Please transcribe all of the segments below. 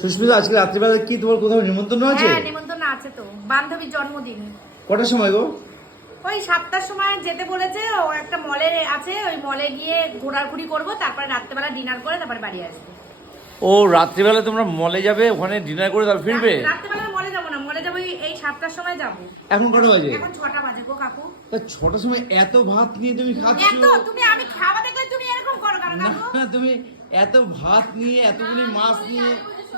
সুস্মিতা আজকে রাত্রিবেলা কি তোমার কোথাও নিমন্ত্রণ আছে? হ্যাঁ নিমন্ত্রণ আছে তো। বান্ধবীর জন্মদিন। কটার সময় গো? ওই সাতটার সময় যেতে বলেছে ও একটা মলে আছে ওই মলে গিয়ে ঘোরাঘুরি করব তারপরে রাত্রেবেলা ডিনার করে তারপরে বাড়ি আসব। ও রাত্রিবেলা তোমরা মলে যাবে ওখানে ডিনার করে তারপর ফিরবে? রাত্রেবেলা মলে যাব না মলে যাব এই- সাতটার সময় যাব। এখন কটা বাজে? এখন ছটা বাজে গো কাকু। তা ছটার সময় এত ভাত নিয়ে তুমি খাচ্ছ? এত তুমি আমি খাওয়া দেখলে তুমি এরকম করো কেন না কাকু? তুমি এত ভাত নিয়ে এতগুলি মাছ নিয়ে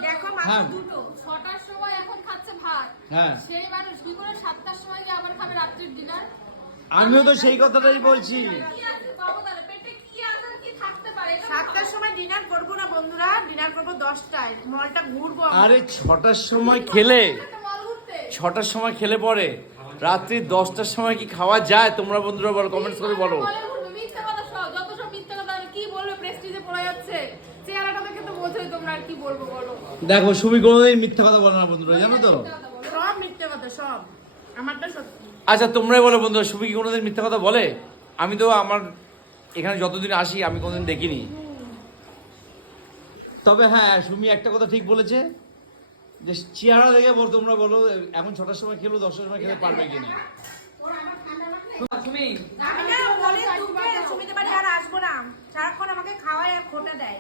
দেখো মাত্র। দুটো। ছটার সময় এখন খাচ্ছে ভাত। হ্যাঁ। সেই মানুষ কি করে সাতটার সময় গিয়ে আবার খাবে রাত্রির ডিনার আমিও তো সেই কথাটাই বলছি। কি আছে বাবু তাহলে? পেটে কি আছে আর কি থাকতে পারে? এটা সাতটার সময় ডিনার করব না বন্ধুরা ডিনার করব দশটায়। মলটা ঘুরবো আরে ছটার সময় খেলে একটা মল ঘুরতে ছটার সময় খেলে পরে। রাত্রি দশটার সময় কি খাওয়া যায়? তোমরা বন্ধুরা বলো কমেন্টস করে বলো। মিথ্যা কথা যত সব মিথ্যা কথা কি বলবে প্রেস্টিজে পড়ে যাচ্ছে। চেহারাটা দেখে তো বোঝোই তোমরা আর কি বলব বলো? দেখো সুমি কোনোদিন মিথ্যা কথা বলে না বন্ধুরা জানো তো? সব মিথ্যে কথা সব। আমারটা সত্যি। আচ্ছা তোমরাই বলো বন্ধুরা সুমি কি কোনোদিন মিথ্যা কথা বলে? আমি তো আমার এখানে যতদিন আসি আমি কোনোদিন দেখিনি। তবে হ্যাঁ সুমি একটা কথা ঠিক বলেছে যে চেহারা দেখে বল তোমরা বলো এখন ছটার সময় খেলো দশটার সময় খেতে পারবে কিনা। না সুমিতে বাড়ি আর আসব না। সারাক্ষণ আমাকে খাওয়ায় আর খোটা দেয়।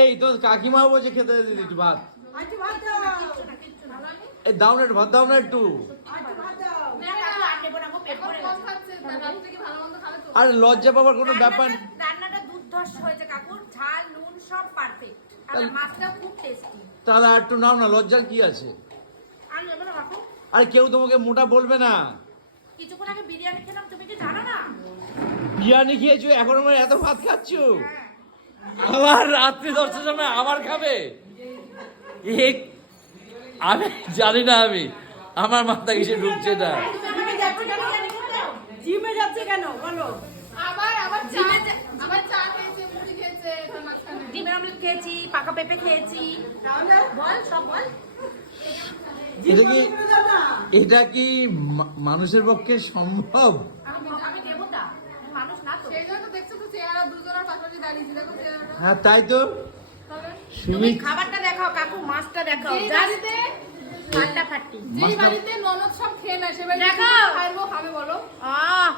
এই তো কাকিমা বলছে খেতে দিদি ভাত। কিচ্ছু না, কিচ্ছু না। এই দাও না একটু ভাত দাও না একটু। আর লজ্জা পাবার কোনো ব্যাপার রান্নাটা- রান্নাটা দুর্ধর্ষ হয়েছে কাকুর। ঝাল নুন সব পারফেক্ট আর তাহলে- মাছটা খুব টেস্টি তাহলে আর একটু নাও না লজ্জার কি আছে? আর নেব না কাকু আর কেউ তোমাকে মোটা বলবে না। কিছুক্ষণ আগে বিরিয়ানি খেলাম তুমি কি জানো না? বিরিয়ানি খেয়েছো এখন আমার এত ভাত খাচ্ছ। হ্যাঁ। আবার রাত্রি দশটার সময় আবার খাবে? আমি জানি না আমি। আমার মাথা কিছু ঢুকছে না। তুমি আমাকে যাচ্ছ কেন জানি খেতে? জিমে যাচ্ছে কেন? বলো। আবার আবার চা আবার চা খেয়েছে মুড়ি খেয়েছে ডিমের অমলেট খেয়েছি পাকা পেঁপে খেয়েছি। বল সব বল। এটা কি এটা কি মা- মানুষের পক্ষে সম্ভব? হ্যাঁ তাই তো। তুমি খাবারটা দেখাও কাকু মাছটা দেখাও। যেই জাস্ট ফাটি যেই বাড়িতে ননদ সব খেয়ে নেয় সে বাড়িতে দেখো। খাবে বলো। আহ!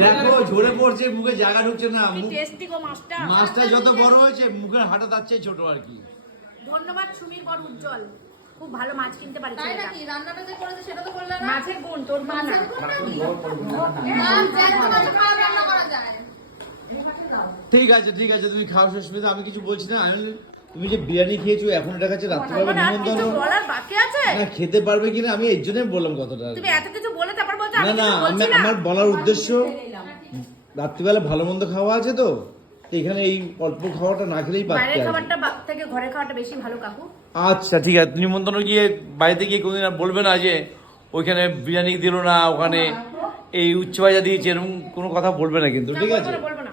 দেখো ঝরে পড়ছে মুখে জায়গা ঢুকছে না। মাছটা। মাছটা যত বড় হয়েছে মুখের হাঁটা তার চেয়ে ছোট আর কি। ধন্যবাদ সুমির বড় উজ্জ্বল। খুব ভালো মাছ কিনতে পারি তাই নাকি? রান্নাটা যে করেছে সেটা তো বললে না? মাছের গুণ তোর মাছের গুণ নাকি? মাছ খারাপ রান্না করা যায়। ঠিক আছে ঠিক আছে তুমি খাও সুস্মিতা আমি কিছু বলছি না। আমি তুমি যে বিরিয়ানি খেয়েছো এখন এটা কাছে রাত্রিবেলা নিমন্ত্রণ। বলার বাকি আছে? না খেতে পারবে কিনা আমি এর জন্যই বললাম কথাটা। আর কি। তুমি এত কিছু বলে তারপর বলছো না না আমার বলার উদ্দেশ্য রাত্রিবেলা ভালো মন্দ খাওয়া আছে তো? এখানে এই অল্প খাওয়াটা না খেলেই বাইরের খাবারটা থেকে ঘরে খাওয়াটা বেশি ভালো কাকু। আচ্ছা ঠিক আছে। নিমন্ত্রণ গিয়ে বাড়িতে গিয়ে কোনদিন আর বলবে না যে ওইখানে বিরিয়ানি দিল না ওখানে এই উচ্চ ভাজা দিয়েছে এরকম কোনো কথা বলবে না কিন্তু ঠিক আছে? না, বলব না।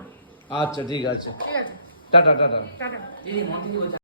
আচ্ছা ঠিক আছে। ঠিক আছে। Tata tata. টাটা।